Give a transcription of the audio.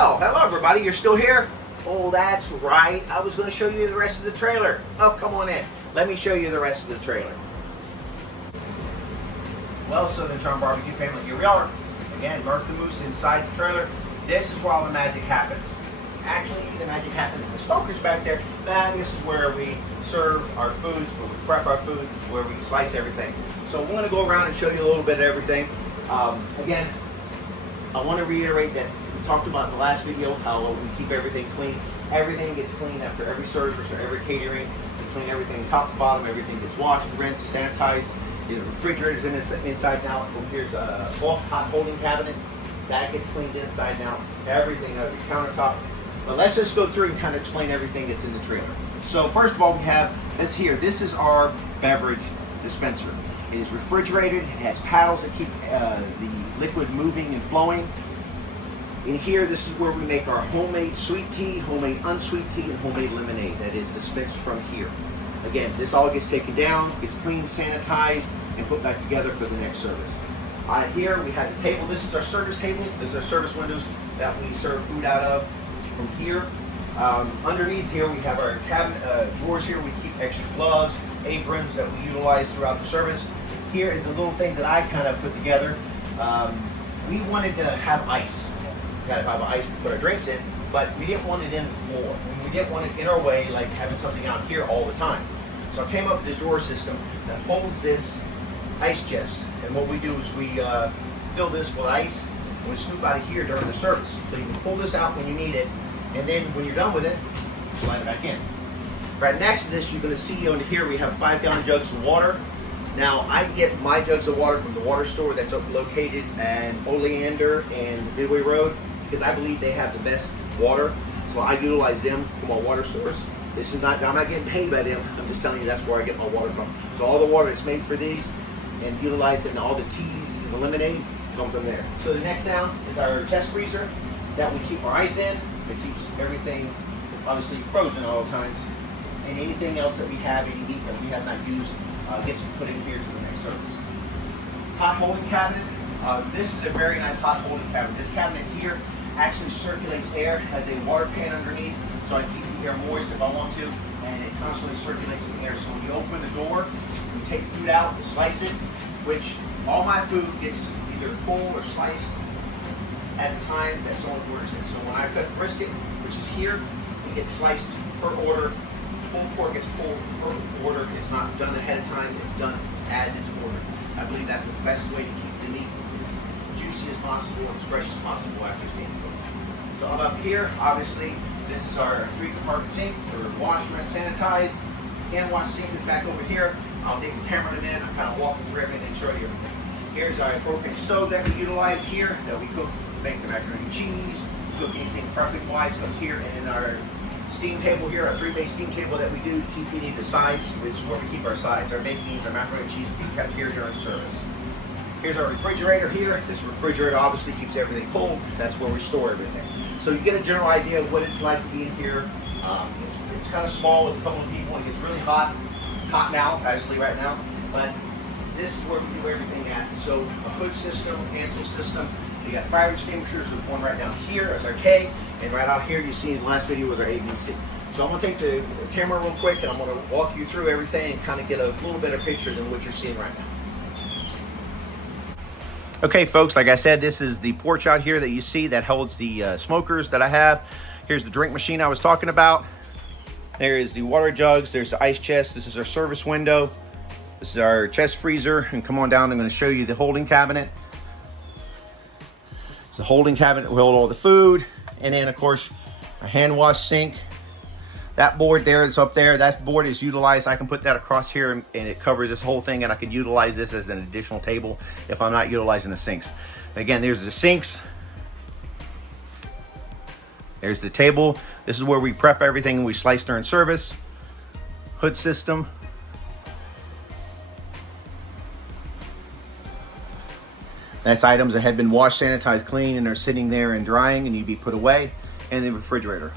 Well, hello everybody, you're still here? Oh, that's right. I was going to show you the rest of the trailer. Oh, come on in. Let me show you the rest of the trailer. Well, Southern Charm Barbecue family, here we are. Again, Murph the Moose inside the trailer. This is where all the magic happens. Actually, the magic happens in the smokers back there. And this is where we serve our foods, where we prep our food, where we slice everything. So we're going to go around and show you a little bit of everything. Again, I want to reiterate that we talked about in the last video how we keep everything clean. Everything gets cleaned after every service or every catering. We clean everything top to bottom. Everything gets washed, rinsed, sanitized. The refrigerator's inside now. Here's a hot holding cabinet. That gets cleaned inside now. Everything over the countertop. But let's just go through and kind of explain everything that's in the trailer. So first of all, we have this here. This is our beverage dispenser. It is refrigerated. It has paddles that keep the liquid moving and flowing. In here, this is where we make our homemade sweet tea, homemade unsweet tea, and homemade lemonade that is dispensed from here. Again, this all gets taken down, gets cleaned, sanitized, and put back together for the next service. Here we have the table. This is our service table. This is our service windows that we serve food out of from here. Underneath here we have our cabinet drawers here. We keep extra gloves, aprons that we utilize throughout the service. Here is a little thing that I kind of put together. We wanted to have ice. We got to have ice to put our drinks in, but we didn't want it in the floor. We didn't want it in our way, like having something out here all the time. So I came up with this drawer system that holds this ice chest. And what we do is we fill this with ice and we scoop out of here during the service. So you can pull this out when you need it, and then when you're done with it, slide it back in. Right next to this, you're going to see under here we have 5-gallon jugs of water. Now, I get my jugs of water from the water store that's located in Oleander and Midway Road because I believe they have the best water. So I utilize them for my water stores. This is not, I'm not getting paid by them. I'm just telling you that's where I get my water from. So all the water that's made for these and utilized in all the teas and the lemonade come from there. So the next down is our chest freezer that we keep our ice in. It keeps everything obviously frozen all the times. And anything else that we have, any meat that we have not used, gets put in here to the next service. Hot holding cabinet. This is a very nice hot holding cabinet. This cabinet here actually circulates air, has a water pan underneath, so I keep the air moist if I want to, and it constantly circulates the air. So when you open the door, you take food out, you slice it, which all my food gets either pulled or sliced at the time that someone orders it. So when I cut brisket, which is here, it gets sliced per order. Pulled pork gets pulled per order. It's not done ahead of time. It's done as it's ordered. I believe that's the best way to keep the meat as juicy as possible and as fresh as possible after it's being cooked. So up here, obviously, this is our 3-compartment sink for wash, rinse, sanitize. Hand wash sink is back over here. I'll take the camera in and kind of walk through everything and show you everything. Here's our propane stove that we utilize here that we cook, make the macaroni and cheese, cook anything carpet-wise comes here, and our steam table here, our 3-base steam table that we do to keep eating the sides. This is where we keep our sides. Our baked beans, our macaroni and cheese will be kept here during service. Here's our refrigerator here. This refrigerator obviously keeps everything cold. That's where we store everything. So you get a general idea of what it's like to be in here. It's kind of small with a couple of people. It gets really hot. It's hot now, obviously right now. But this is where we do everything at. So a hood system, cancel system. You got fire extinguishers. There's one right down here as our K. And right out here, you see in the last video was our ABC. So I'm going to take the camera real quick and I'm going to walk you through everything and kind of get a little better picture than what you're seeing right now. Okay, folks, like I said, this is the porch out here that you see that holds the smokers that I have. Here's the drink machine I was talking about. There is the water jugs. There's the ice chest. This is our service window. This is our chest freezer. And come on down, I'm going to show you the holding cabinet. It's a holding cabinet. We hold all the food. And then, of course, a hand wash sink. That board there is up there. That board is utilized. I can put that across here and it covers this whole thing, and I can utilize this as an additional table if I'm not utilizing the sinks. Again, there's the sinks. There's the table. This is where we prep everything and we slice during service. Hood system. That's items that had been washed, sanitized, cleaned, and are sitting there and drying and need to be put away. And the refrigerator.